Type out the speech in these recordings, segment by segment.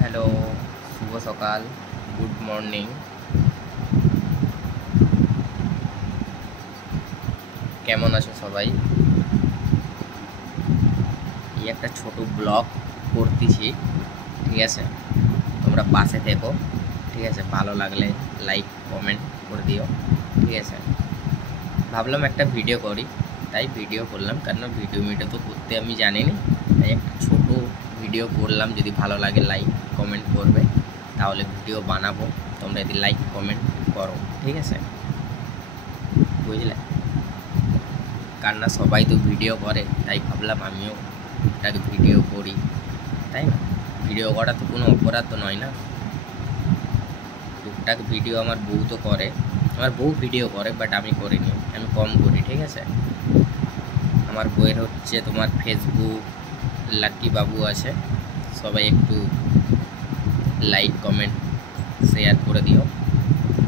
Hello, শুভ সকাল, good morning. কেমন আছো সবাই? এই একটা ছোট ব্লগ করতেছি, ঠিক আছে? তোমরা পাশে থেকো, ঠিক আছে? ভালো লাগলে লাইক কমেন্ট করে দিও, ঠিক আছে? ভাবলাম একটা ভিডিও করি, তাই ভিডিও করলাম। কারণ ভিডিও তো করতে আমি জানি না, তাই একটা ছোট ভিডিও করলাম। যদি ভালো লাগে লাইক কমেন্ট করবে, তাহলে ভিডিও বানাবো। তোমরা যদি লাইক কমেন্ট করো, ঠিক আছে? বুঝলে? কারণ না সবাই তো ভিডিও করে, তাই ভাবলাম আমিও একটা ভিডিও করি, তাই না? ভিডিও করা তো কোনো অপরাধ তো নয় না। টুকটাক ভিডিও আমার বউ তো করে, আমার বউ ভিডিও করে, বাট আমি করিনি, আমি কম করি, ঠিক আছে? আমার বউয়ের হচ্ছে তোমার ফেসবুক লাকি বাবু আছে, সবাই একটু লাইক কমেন্ট শেয়ার করে দিও,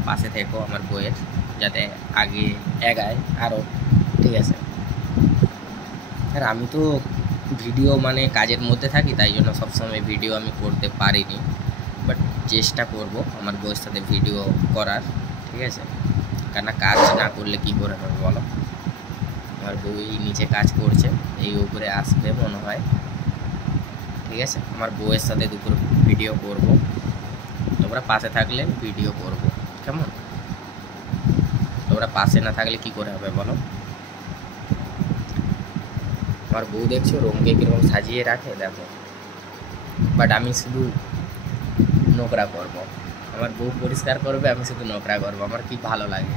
পাশে থেকো আমার বউয়ের, যাতে আগে এগায় আরও, ঠিক আছে? আর আমি তো ভিডিও মানে কাজের মধ্যে থাকি, তাই জন্য সবসময় ভিডিও আমি করতে পারিনি, বাট চেষ্টা করব আমার বউয়ের সাথে ভিডিও করার, ঠিক আছে? কেননা কাজ না করলে কি করে হবে বলো? আমার বউ নিচে কাজ করছে, এই উপরে আসবে মনে হয়, ঠিক আছে? আমার বউয়ের সাথে দুপুর ভিডিও করব, তোমরা পাশে থাকলে ভিডিও করব, কেমন? তোমরা পাশে না থাকলে কি করে হবে বলো? আমার বউ দেখছো রুমকে কীরকম সাজিয়ে রাখে, দেখো। বাট আমি শুধু নোংরা করব, আমার বউ পরিষ্কার করবে, আমি শুধু নোংরা করবো। আমার কি ভালো লাগে,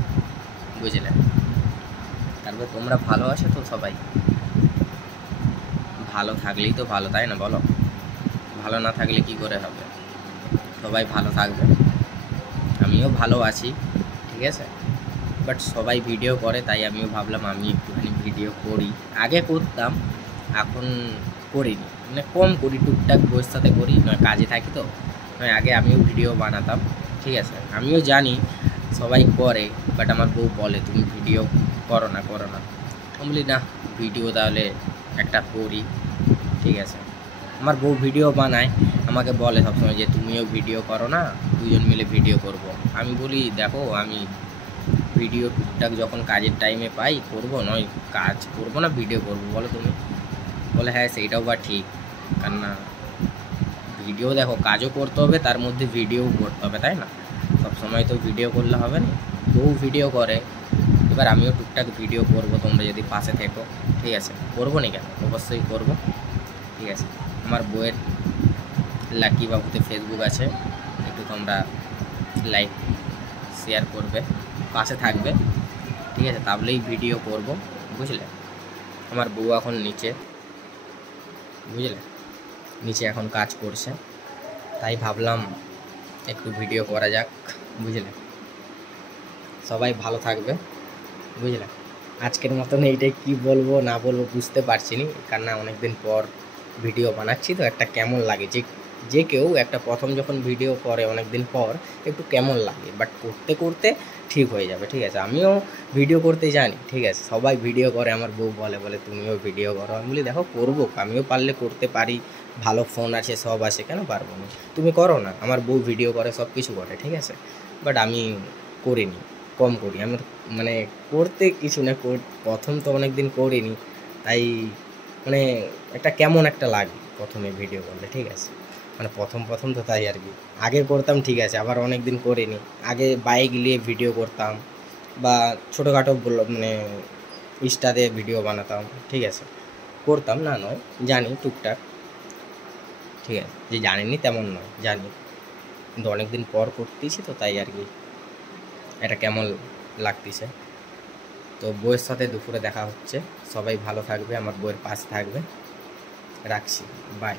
বুঝলে? তারপর তোমরা ভালো আছো তো সবাই? ভালো থাকলেই তো ভালো, তাই না বলো? ভালো না থাকলে কি করে হবে? সবাই ভালো থাকবে, আমিও ভালো আছি, ঠিক আছে? বাট সবাই ভিডিও করে, তাই আমিও ভাবলাম আমি একটুখানি ভিডিও করি। আগে করতাম, এখন করিনি, মানে কম করি, টুকটাক বউয়ের সাথে করি, নয় কাজে থাকি তো, নয় আগে আমিও ভিডিও বানাতাম, ঠিক আছে? আমিও জানি সবাই করে, বাট আমার বউ বলে তুমি ভিডিও করো না করো না। আমি বলি না, ভিডিও তাহলে একটা করি, ঠিক আছে? আমার বউ ভিডিও বানায়, আমাকে বলে সবসময় যে তুমিও ভিডিও করো না, দুজন মিলে ভিডিও করব। আমি বলি দেখো, আমি ভিডিও টুকটাক যখন কাজের টাইমে পাই করব, নয় কাজ করব না ভিডিও করব, বলো তুমি? বলে হ্যাঁ সেইটাও বা ঠিক, কারণ না ভিডিও দেখো কাজও করতে হবে, তার মধ্যে ভিডিও করতে হবে, তাই না? সব সময় তো ভিডিও করলে হবে না। বউ ভিডিও করে, এবার আমিও টুকটাক ভিডিও করব, তোমরা যদি পাশে থেকো, ঠিক আছে? করবো না কেন, অবশ্যই করব, ঠিক আছে? আমার বউয়ের লাকি বাবুতে ফেসবুক আছে, একটু তোমরা লাইক শেয়ার করবে, পাশে থাকবে, ঠিক আছে? তাহলেই ভিডিও করব, বুঝলে? আমার বউ এখন নিচে, বুঝলে, নিচে এখন কাজ করছে, তাই ভাবলাম একটু ভিডিও করা যাক, বুঝলে? সবাই ভালো থাকবে, বুঝলে? আজকের মতন এইটাই কি বলবো না বলবো বুঝতে পারছি না, কারণ না অনেকদিন পর ভিডিও বানাচ্ছি তো একটা কেমন লাগে, যে যে কেউ একটা প্রথম যখন ভিডিও করে অনেক দিন পর একটু কেমন লাগে, বাট করতে করতে ঠিক হয়ে যাবে, ঠিক আছে? আমিও ভিডিও করতে জানি, ঠিক আছে? সবাই ভিডিও করে, আমার বউ বলে বলে তুমিও ভিডিও করো। আমি বলি দেখো করবো, আমিও পারলে করতে পারি, ভালো ফোন আছে, সব আছে, কেন পারবো না? তুমি করো না, আমার বউ ভিডিও করে, সব কিছু করে, ঠিক আছে? বাট আমি করিনি, কম করি। আমার মানে করতে কিছু না, প্রথম তো অনেক দিন করিনি, তাই মানে একটা কেমন একটা লাগে প্রথমে ভিডিও করলে, ঠিক আছে? মানে প্রথম প্রথম তো, তাই আর কি। আগে করতাম ঠিক আছে, আবার অনেক দিন করিনি। আগে বাইক নিয়ে ভিডিও করতাম, বা ছোটোখাটো মানে ইনস্টাতে ভিডিও বানাতাম, ঠিক আছে? করতাম না নয়, জানি টুকটাক, ঠিক আছে? যে জানিনি তেমন নয়, জানি, কিন্তু অনেক দিন পর করতেছি তো, তাই আর কি এটা কেমন লাগতেছে। তো বউয়ের সাথে দুপুরে দেখা হচ্ছে, সবাই ভালো থাকবে, আমার বউয়ের পাশে থাকবে, রাখছি, বাই।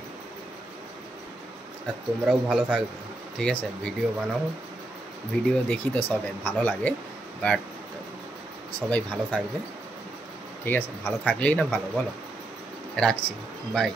আর তোমরাও ভালো থাকবে, ঠিক আছে? ভিডিও বানাও, ভিডিও দেখি তো সবাই ভালো লাগে, বাট সবাই ভালো থাকবে, ঠিক আছে? ভালো থাকলেই না ভালো, বলো? রাখছি, বাই।